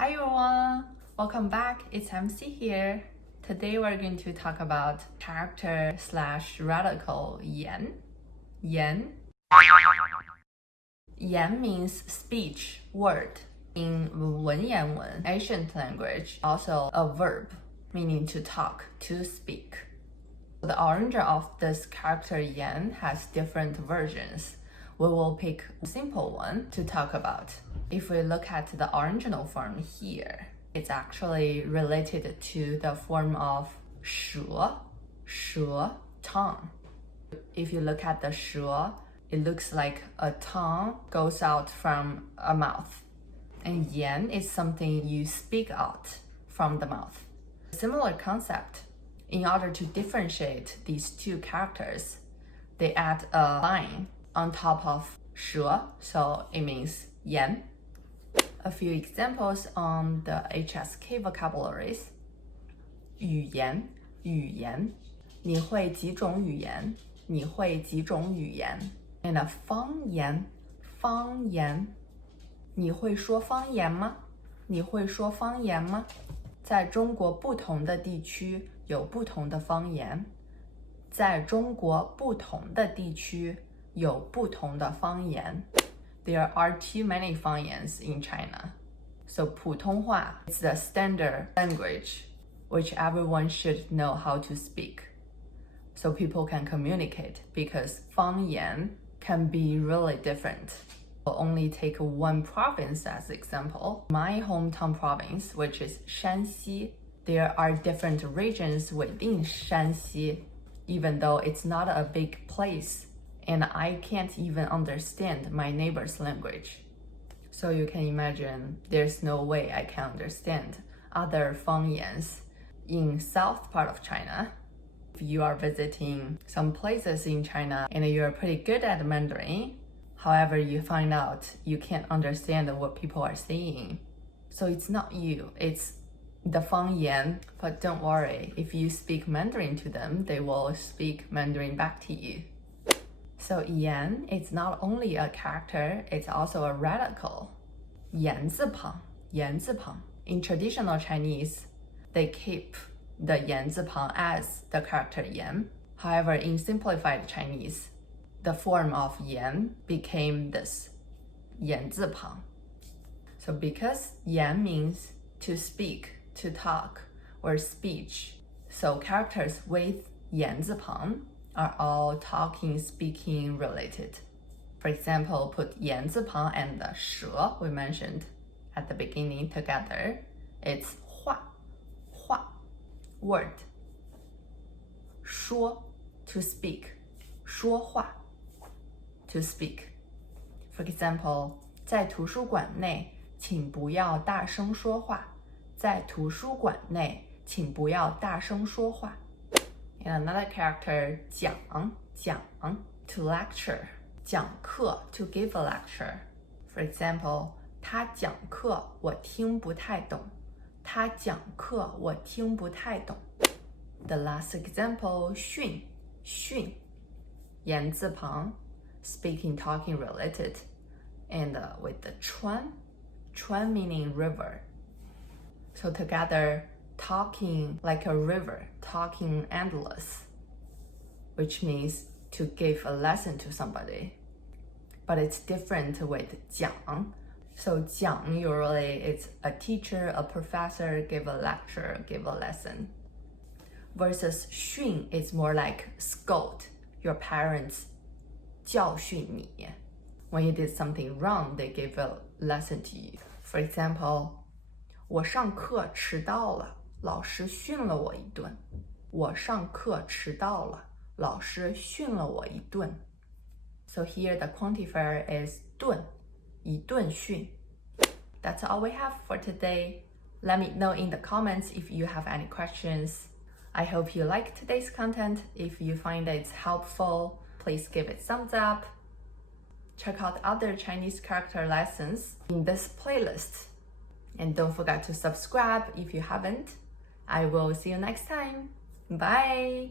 Hi everyone, welcome back. It's MC here. Today we're going to talk about character / radical yan. Yan. Yan means speech, word. In 文言文, ancient language, also a verb, meaning to talk, to speak. The origin of this character yan has different versions. We will pick a simple one to talk about. If we look at the original form here, it's actually related to the form of 舌, tongue. If you look at the 舌, it looks like a tongue goes out from a mouth. And yan is something you speak out from the mouth. Similar concept. In order to differentiate these two characters, they add a line on top of 舌, so it means yan. A few examples on the HSK vocabularies. 语言 你会几种语言 你会几种语言 And a 方言你会说方言吗你会说方言吗在中国不同的地区有不同的方言在中国不同的地区有不同的方言 There are too many 方言 in China. So 普通话 is the standard language which everyone should know how to speak. So people can communicate because 方言 can be really different. I'll only take one province as example. My hometown province, which is Shanxi, there are different regions within Shanxi, even though it's not a big place. And I can't even understand my neighbor's language. So you can imagine there's no way I can understand other 方言 in south part of China. If you are visiting some places in China and you're pretty good at Mandarin, however, you find out you can't understand what people are saying. So it's not you, it's the 方言. But don't worry, if you speak Mandarin to them, they will speak Mandarin back to you. So yan is not only a character, it's also a radical. 言字旁 In traditional Chinese, they keep the 言字旁 as the character yan. However, in simplified Chinese, the form of yan became this 言字旁. So because yan means to speak, to talk, or speech, so characters with 言字旁 are all talking, speaking related. For example, put 言字旁 and the 舌 we mentioned at the beginning together. It's 话 word. 说 to speak. 说话 to speak. For example, 在图书馆内请不要大声说话在图书馆内请不要大声说话And another character, 讲 to lecture, 讲课 to give a lecture. For example, 他讲课我听不太懂他讲课我听不太懂 The last example, 训 言字旁 speaking, talking related. And with the 川 meaning river. So together, talking like a river, talking endless, which means to give a lesson to somebody. But it's different with 讲. So 讲 usually it's a teacher, a professor give a lecture, give a lesson. Versus 训 is more like scold, your parents 教训你. When you did something wrong, they give a lesson to you. For example, 我上课迟到了老师训了我一顿我上课迟到了老师训了我一顿 So here the quantifier is 顿一顿训 That's all we have for today. Let me know in the comments if you have any questions. I hope you like today's content. If you find it helpful, please give it thumbs up. Check out other Chinese character lessons in this playlist. And don't forget to subscribe if you haven't. I will see you next time. Bye!